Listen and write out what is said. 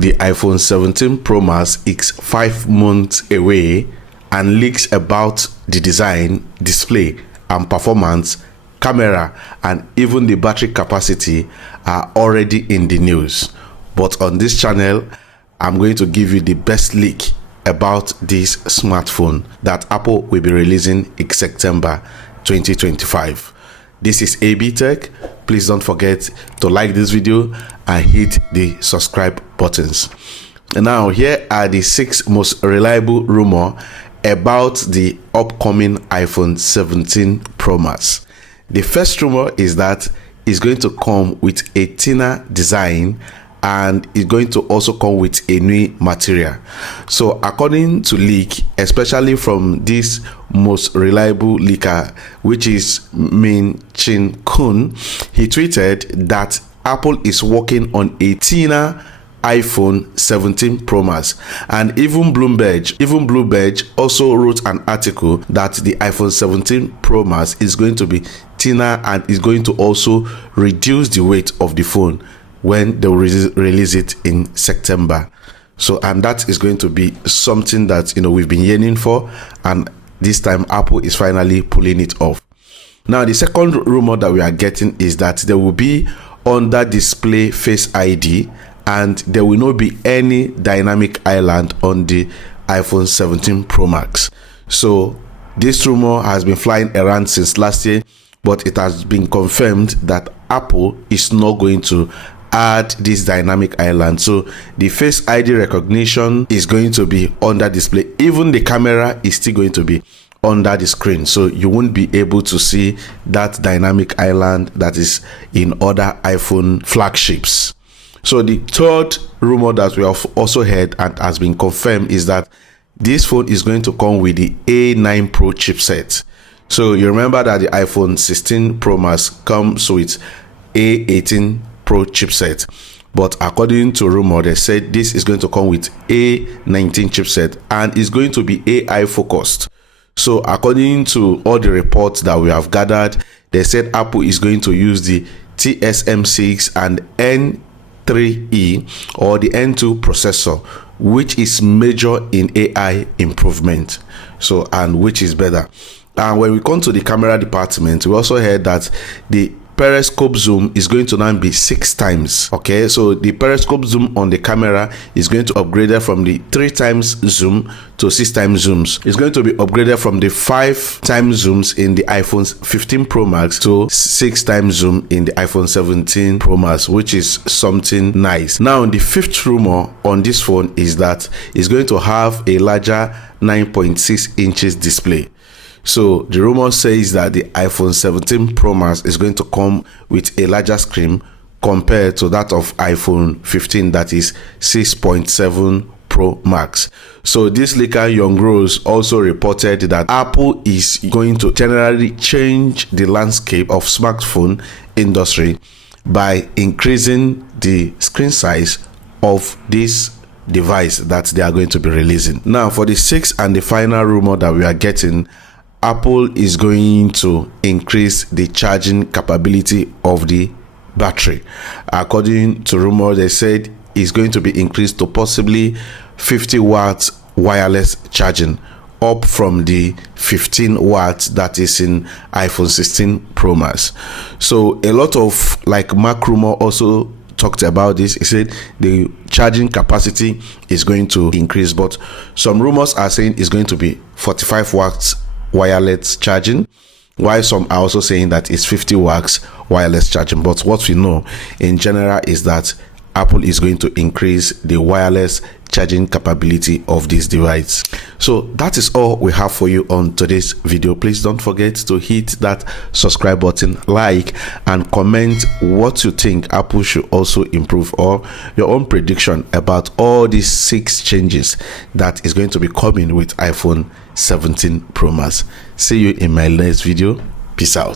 the iPhone 17 Pro Max is 5 months away, and leaks about the design, display and performance, camera and even the battery capacity are already in the news. But on this channel, I'm going to give you the best leak about this smartphone that Apple will be releasing in September 2025. This is AB Tech. Please don't forget to like this video and hit the subscribe buttons. And now here are the 6 most reliable rumors about the upcoming iPhone 17 Pro Max. The first rumor is that it's going to come with a thinner design and it's going to also come with a new material. So according to leak, especially from this most reliable leaker, which is Ming-Chi Kuo, he tweeted that Apple is working on a thinner iPhone 17 Pro Max, and even Bloomberg also wrote an article that the iPhone 17 Pro Max is going to be thinner and is going to also reduce the weight of the phone when they will release it in September. So, and that is going to be something that we've been yearning for, and this time Apple is finally pulling it off. Now the second rumor that we are getting is that there will be under display Face ID, and there will not be any dynamic island on the iPhone 17 Pro Max. So this rumor has been flying around since last year, but it has been confirmed that Apple is not going to add this dynamic island. So the Face ID recognition is going to be under display. Even the camera is still going to be under the screen, so you won't be able to see that dynamic island that is in other iPhone flagships. So the third rumor that we have also heard and has been confirmed is that this phone is going to come with the A19 Pro chipset. So you remember that the iPhone 16 Pro Max comes with A18 Pro chipset, but according to rumor, they said this is going to come with A19 chipset and is going to be AI focused. So according to all the reports that we have gathered, they said Apple is going to use the TSM6 and N3E or the N2 processor, which is major in AI improvement, so, and which is better. And when we come to the camera department, we also heard that the Periscope Zoom is going to now be 6 times. Okay, so the Periscope Zoom on the camera is going to upgrade from the 3 times zoom to 6 times zooms. It's going to be upgraded from the 5 times zooms in the iPhone 15 Pro Max to 6 times zoom in the iPhone 17 Pro Max, which is something nice. Now the fifth rumor on this phone is that it's going to have a larger 9.6 inches display. So the rumor says that the iPhone 17 Pro Max is going to come with a larger screen compared to that of iPhone 15, that is 6.7 Pro Max. So this leaker Young Rose also reported that Apple is going to generally change the landscape of smartphone industry by increasing the screen size of this device that they are going to be releasing. Now for the sixth and the final rumor that we are getting, Apple is going to increase the charging capability of the battery. According to rumor, they said it's going to be increased to possibly 50 watts wireless charging, up from the 15 watts that is in iPhone 16 Pro Max. So a lot of Mac rumor also talked about this. He said the charging capacity is going to increase, but some rumors are saying it's going to be 45 watts wireless charging, while some are also saying that it's 50 watts wireless charging. But what we know in general is that Apple is going to increase the wireless charging capability of this device. So that is all we have for you on today's video. Please don't forget to hit that subscribe button, like and comment what you think Apple should also improve, or your own prediction about all these 6 changes that is going to be coming with iPhone 17 Pro Max. See you in my next video. Peace out.